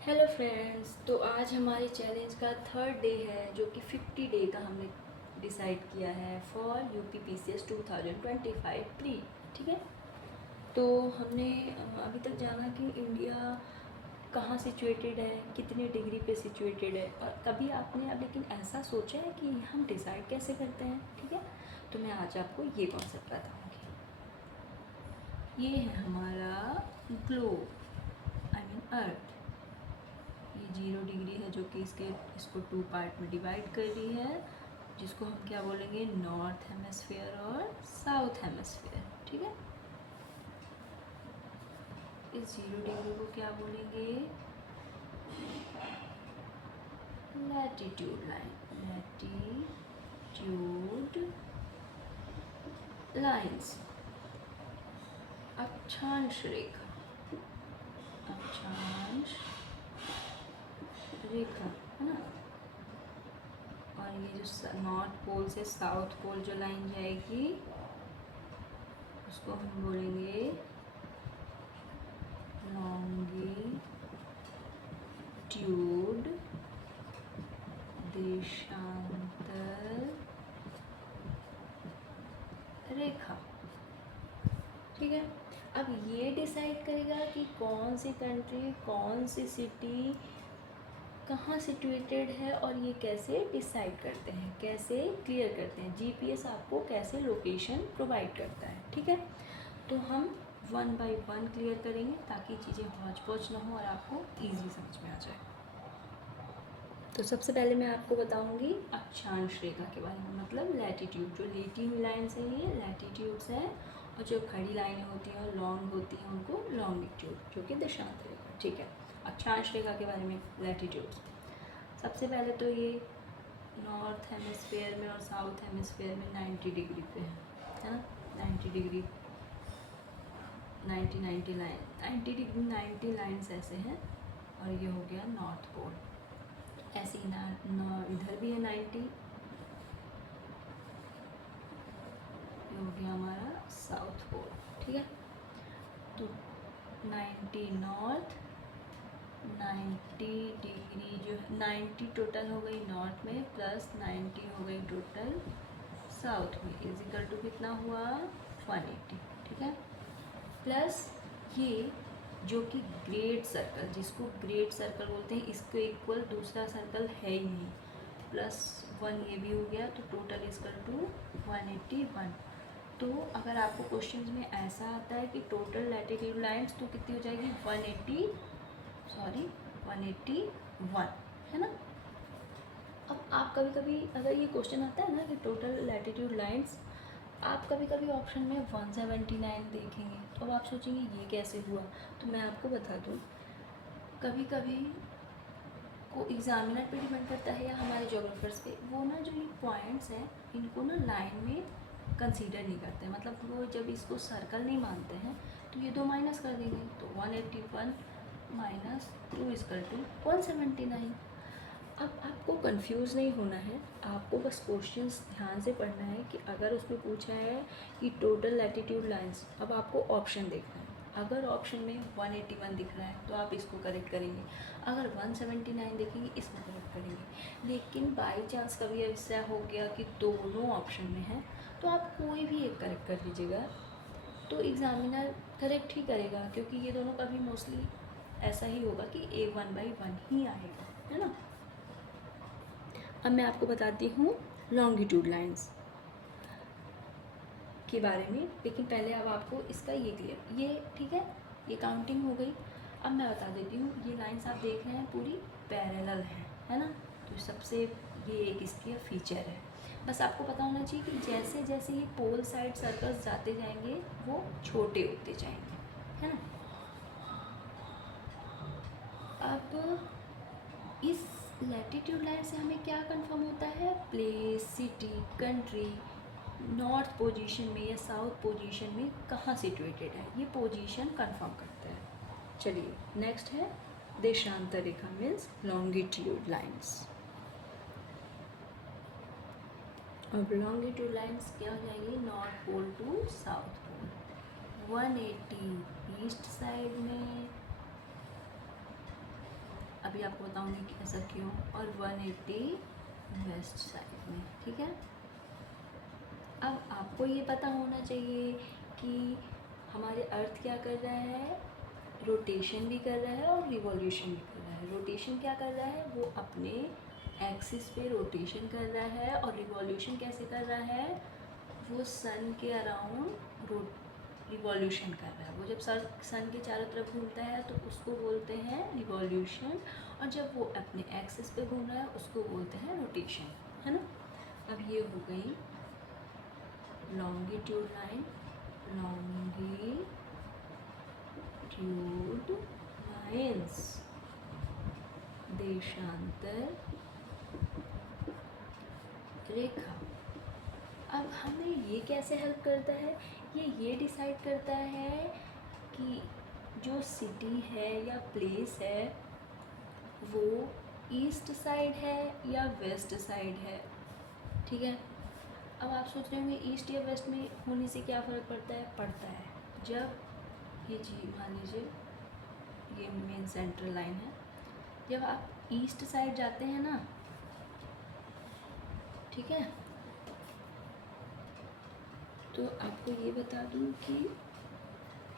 Hello friends, तो आज हमारे चैलेंज का थर्ड डे है जो कि 50 डे का हमने डिसाइड किया है फॉर UPPCS 2025 प्री। ठीक है, तो हमने अभी तक जाना कि इंडिया कहाँ सिचुएटेड है, कितने डिग्री पे सिचुएटेड है, और कभी आपने अब लेकिन ऐसा सोचा है कि हम डिसाइड कैसे करते हैं। ठीक है, तो मैं आज आपको ये कॉन्सेप्ट बताऊँगी। ये है हमारा ग्लोब, आई मीन अर्थ। ये 0 डिग्री है जो कि इसको 2 पार्ट में डिवाइड कर रही है, जिसको हम क्या बोलेंगे, नॉर्थ हेमिस्फीयर और साउथ हेमिस्फीयर। ठीक है, इस 0 डिग्री को क्या बोलेंगे, लैटिट्यूड लाइन, लैटिट्यूड लाइंस, अक्षांश रेखा, अक्षांश रेखा है ना। और ये जो नॉर्थ पोल से साउथ पोल जो लाइन जाएगी उसको हम बोलेंगे लॉन्गिट्यूड देशांतर रेखा। ठीक है, अब ये डिसाइड करेगा कि कौन सी कंट्री, कौन सी सिटी कहाँ सिचुएटेड है, और ये कैसे डिसाइड करते हैं, कैसे क्लियर करते हैं। GPS आपको कैसे लोकेशन प्रोवाइड करता है। ठीक है, तो हम 1 बाय 1 क्लियर करेंगे ताकि चीज़ें हौच पौच ना हो और आपको ईजी समझ में आ जाए। तो सबसे पहले मैं आपको बताऊंगी अक्षांश रेखा के बारे में, मतलब लैटिट्यूड। जो लेटी हुई लाइन्स हैं ये लैटिट्यूड्स हैं, और जो खड़ी लाइनें होती हैं और लॉन्ग होती हैं उनको लॉन्गिट्यूड, जो कि देशांतर रेखा। ठीक है, अक्षांश रेखा के बारे में, लैटिट्यूड्स। सबसे पहले तो ये नॉर्थ हेमिस्फीयर में और साउथ हेमिस्फीयर में 90 डिग्री पे है ना। 90 डिग्री 90 लाइन, 90 डिग्री 90 लाइन्स ऐसे हैं, और ये हो गया नॉर्थ पोल। ऐसे ही ना इधर भी है 90, ये हो गया हमारा साउथ पोल। ठीक है, तो 90 नॉर्थ, 90 डिग्री जो 90 टोटल हो गई नॉर्थ में, प्लस 90 हो गई टोटल साउथ में, इजिकल टू कितना हुआ 180। ठीक है, प्लस ये जो कि ग्रेट सर्कल, जिसको ग्रेट सर्कल बोलते हैं, इसको इक्वल दूसरा सर्कल है ही नहीं, +1 ये भी हो गया, तो टोटल इजकल टू 181। तो अगर आपको क्वेश्चंस में ऐसा आता है कि टोटल लैटिट्यूड लाइन्स, तो कितनी हो जाएगी 181 है ना। अब आप कभी कभी अगर ये क्वेश्चन आता है ना कि टोटल लैटिट्यूड लाइन्स, आप कभी कभी ऑप्शन में 179 देखेंगे, तो अब आप सोचेंगे ये कैसे हुआ। तो मैं आपको बता दूँ, कभी कभी को एग्जामिनर पे डिपेंड करता है या हमारे जोग्राफर्स पे, वो ना जो ये पॉइंट्स हैं इनको ना लाइन में कंसीडर नहीं करते हैं, मतलब वो जब इसको सर्कल नहीं मानते हैं तो ये 2 माइनस कर देंगे, तो 181 -2 इजकल टू 179। अब आपको कंफ्यूज नहीं होना है, आपको बस क्वेश्चंस ध्यान से पढ़ना है कि अगर उसमें पूछा है कि टोटल लैटिट्यूड लाइंस, अब आपको ऑप्शन देखना है। अगर ऑप्शन में 181 दिख रहा है तो आप इसको करेक्ट करेंगे, अगर 179 देखेंगे इसको करेक्ट करेंगे। लेकिन बाई चांस कभी ऐसा हो गया कि दोनों ऑप्शन में है, तो आप कोई भी एक करेक्ट कर लीजिएगा, तो एग्ज़ामिनर करेक्ट ही करेगा, क्योंकि ये दोनों का भी मोस्टली ऐसा ही होगा कि A 1 बाई 1 ही आएगा, है ना। अब मैं आपको बताती हूँ लॉन्गिट्यूड लाइंस के बारे में, लेकिन पहले अब आपको इसका ये क्लियर, ये ठीक है, ये काउंटिंग हो गई। अब मैं बता देती हूँ, ये लाइंस आप देख रहे हैं पूरी पैरेलल है ना, तो सबसे ये एक इसकी फीचर है। बस आपको पता होना चाहिए कि जैसे जैसे ये पोल साइड सर्कल्स जाते जाएंगे वो छोटे होते जाएंगे, है ना। अब इस लैटिट्यूड लाइन से हमें क्या कंफर्म होता है, place, city, country north position में या साउथ पोजीशन में कहाँ सिचुएटेड है, ये पोजीशन कंफर्म करता है। चलिए नेक्स्ट है देशांतर रेखा, मीन्स लॉन्गिट्यूड लाइंस। अब लॉन्गिट्यूड लाइंस क्या हो जाएगी, north pole to south pole, 180 east side में, अभी आपको बताऊंगी कि ऐसा क्यों, और 180 वेस्ट साइड में, ठीक है। अब आपको ये पता होना चाहिए कि हमारे अर्थ क्या कर रहा है, रोटेशन भी कर रहा है और रिवॉल्यूशन भी कर रहा है। रोटेशन क्या कर रहा है, वो अपने एक्सिस पे रोटेशन कर रहा है, और रिवॉल्यूशन कैसे कर रहा है, वो सन के अराउंड रिवॉल्यूशन कर रहा है। वो जब सन के चारों तरफ घूमता है तो उसको बोलते हैं रिवॉल्यूशन, और जब वो अपने एक्सिस पे घूम रहा है उसको बोलते हैं रोटेशन, है ना। अब ये हो गई लॉन्गिट्यूड लाइन, लॉन्गिट्यूड लाइन्स, देशांतर रेखा। अब हमें ये कैसे हेल्प करता है, ये डिसाइड करता है कि जो सिटी है या प्लेस है वो ईस्ट साइड है या वेस्ट साइड है, ठीक है। अब आप सोच रहे होंगे ईस्ट या वेस्ट में होने से क्या फ़र्क पड़ता है, जब ये जी मान लीजिए ये मेन सेंट्रल लाइन है, जब आप ईस्ट साइड जाते हैं ना, ठीक है, तो आपको ये बता दूं कि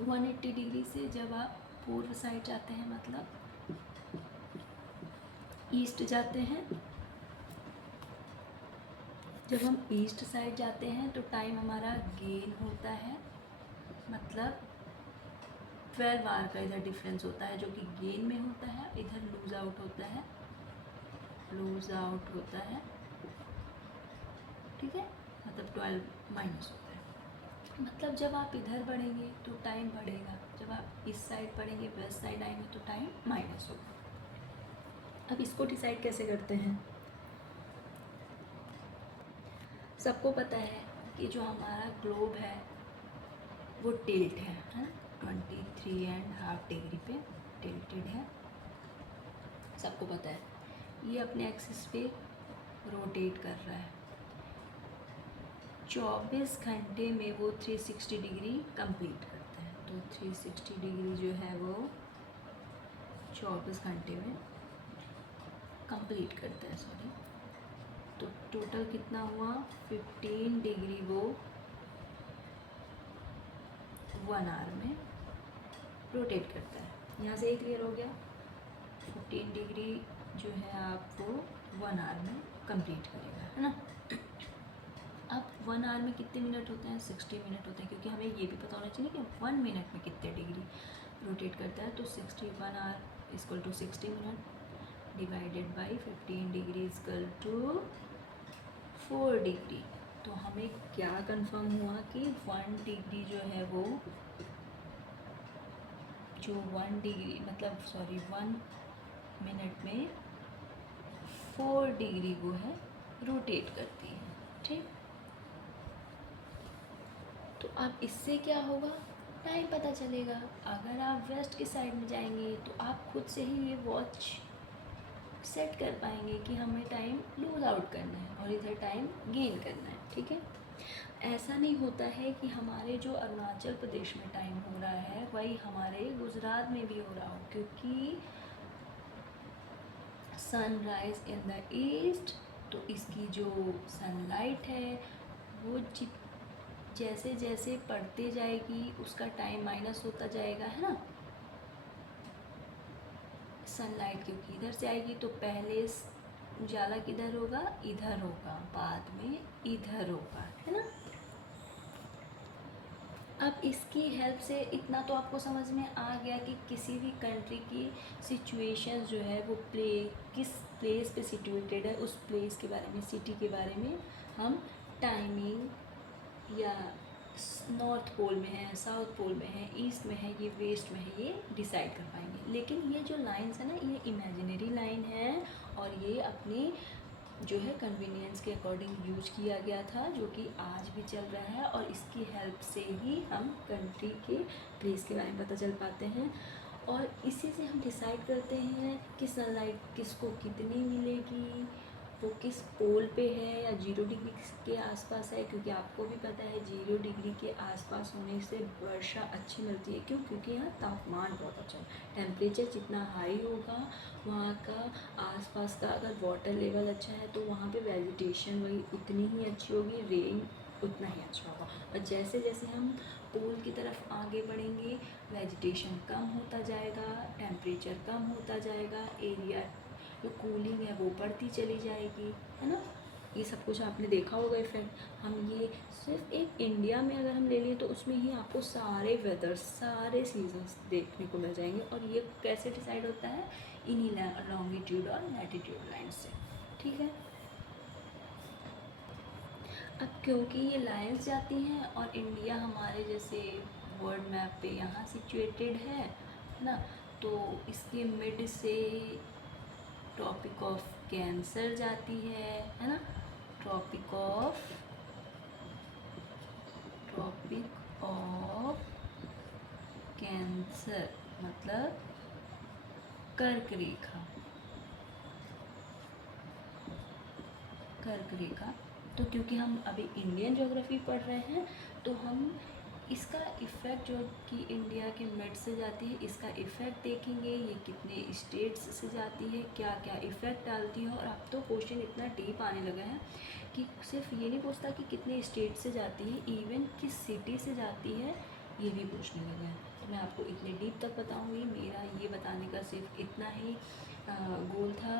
180 डिग्री से जब आप पूर्व साइड जाते हैं, मतलब ईस्ट जाते हैं, जब हम ईस्ट साइड जाते हैं तो टाइम हमारा गेन होता है, मतलब 12 आवर का इधर डिफरेंस होता है जो कि गेन में होता है, इधर लूज आउट होता है, लूज आउट होता है, ठीक है, मतलब 12 माइनस होता है। मतलब जब आप इधर बढ़ेंगे तो टाइम बढ़ेगा, जब आप इस साइड बढ़ेंगे वेस्ट साइड आएंगे तो टाइम माइनस होगा। अब इसको डिसाइड कैसे करते हैं, सबको पता है कि जो हमारा ग्लोब है वो टिल्ट है, 23.5 डिग्री पे टिल्टेड है, सबको पता है। ये अपने एक्सिस पे रोटेट कर रहा है, 24 घंटे में वो 360 डिग्री कंप्लीट करता है। तो 360 डिग्री जो है वो 24 घंटे में कंप्लीट करता है, सॉरी। तो टोटल कितना हुआ, 15 डिग्री वो 1 आवर में रोटेट करता है। यहाँ से ही क्लियर हो गया, 15 डिग्री जो है आपको 1 आवर में कंप्लीट करेगा, है ना। अब 1 आवर में कितने मिनट होते हैं, 60 मिनट होते हैं, क्योंकि हमें ये भी पता होना चाहिए कि 1 मिनट में कितने डिग्री रोटेट करता है। तो 61 hour equal to 60 minute divided by 15 degree equal to 4 degree. तो हमें क्या कंफर्म हुआ कि 1 डिग्री जो है वो, जो 1 डिग्री मतलब सॉरी 1 मिनट में 4 डिग्री वो है रोटेट करती है, ठीक। तो अब इससे क्या होगा, टाइम पता चलेगा। अगर आप वेस्ट के साइड में जाएंगे तो आप खुद से ही ये वॉच सेट कर पाएंगे कि हमें टाइम लूज आउट करना है और इधर टाइम गेन करना है, ठीक है। ऐसा नहीं होता है कि हमारे जो अरुणाचल प्रदेश में टाइम हो रहा है वही हमारे गुजरात में भी हो रहा हो, क्योंकि सनराइज इन द ईस्ट, तो इसकी जो सनलाइट है वो जैसे जैसे पड़ते जाएगी उसका टाइम माइनस होता जाएगा, है ना। सनलाइट क्योंकि इधर से आएगी तो पहले उजाला किधर होगा, इधर होगा, बाद में इधर होगा, है ना। अब इसकी हेल्प से इतना तो आपको समझ में आ गया कि किसी भी कंट्री की सिचुएशन जो है वो किस प्लेस पे सिचुएटेड है, उस प्लेस के बारे में, सिटी के बारे में हम टाइमिंग या नॉर्थ पोल में है, साउथ पोल में है, ईस्ट में है, ये वेस्ट में है, ये डिसाइड कर पाएंगे। लेकिन ये जो लाइंस है ना, ये इमेजिनरी लाइन है और ये अपनी जो है कन्वीनियंस के अकॉर्डिंग यूज किया गया था, जो कि आज भी चल रहा है। और इसकी हेल्प से ही हम कंट्री के प्लेस के बारे में पता चल पाते हैं और इसी से हम डिसाइड करते हैं कि सनलाइट किसको कितनी मिलेगी, वो किस पोल पे है या 0 डिग्री के आसपास है, क्योंकि आपको भी पता है 0 डिग्री के आसपास होने से वर्षा अच्छी मिलती है। क्यों? क्योंकि यहाँ तापमान बहुत अच्छा है। टेम्परेचर जितना हाई होगा वहाँ का आसपास का अगर वाटर लेवल अच्छा है तो वहाँ पे वेजिटेशन वही उतनी ही अच्छी होगी, रेन उतना ही अच्छा होगा। और जैसे जैसे हम पोल की तरफ आगे बढ़ेंगे वेजिटेशन कम होता जाएगा, टेम्परेचर कम होता जाएगा, एरिया जो कूलिंग है वो बढ़ती चली जाएगी, है ना। ये सब कुछ आपने देखा होगा इफेक्ट। हम ये सिर्फ एक इंडिया में अगर हम ले लें तो उसमें ही आपको सारे वेदर्स, सारे सीजन्स देखने को मिल जाएंगे। और ये कैसे डिसाइड होता है? इन्हीं लॉन्गिट्यूड और लैटिट्यूड लाइन से, ठीक है। अब क्योंकि ये लाइंस जाती हैं और इंडिया हमारे जैसे वर्ल्ड मैप पे यहाँ सिचुएटेड है ना, तो इसके मिड से ट्रॉपिक ऑफ कैंसर जाती है ना। ट्रॉपिक ऑफ कैंसर मतलब कर्क रेखा, कर्क रेखा। तो क्योंकि हम अभी इंडियन ज्योग्राफी पढ़ रहे हैं तो हम इसका इफ़ेक्ट जो कि इंडिया के मिड से जाती है इसका इफ़ेक्ट देखेंगे, ये कितने स्टेट्स से जाती है, क्या क्या इफ़ेक्ट डालती है। और अब तो क्वेश्चन इतना डीप आने लगा है कि सिर्फ ये नहीं पूछता कि कितने स्टेट से जाती है, इवन किस सिटी से जाती है ये भी पूछने लगा है। तो मैं आपको इतने डीप तक बताऊँगी। मेरा ये बताने का सिर्फ इतना ही गोल था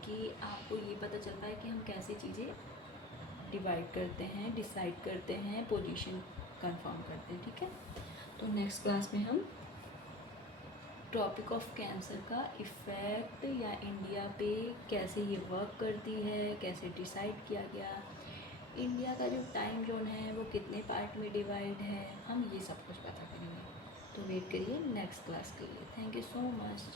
कि आपको ये पता चल पाए कि हम कैसे चीज़ें डिवाइड करते हैं, डिसाइड करते हैं, पोजीशन कंफर्म करते हैं, ठीक है। तो नेक्स्ट क्लास में हम ट्रॉपिक ऑफ कैंसर का इफ़ेक्ट या इंडिया पे कैसे ये वर्क करती है, कैसे डिसाइड किया गया, इंडिया का जो टाइम जोन है वो कितने पार्ट में डिवाइड है, हम ये सब कुछ पता करेंगे। तो वेट करिए नेक्स्ट क्लास के लिए। Thank you so much.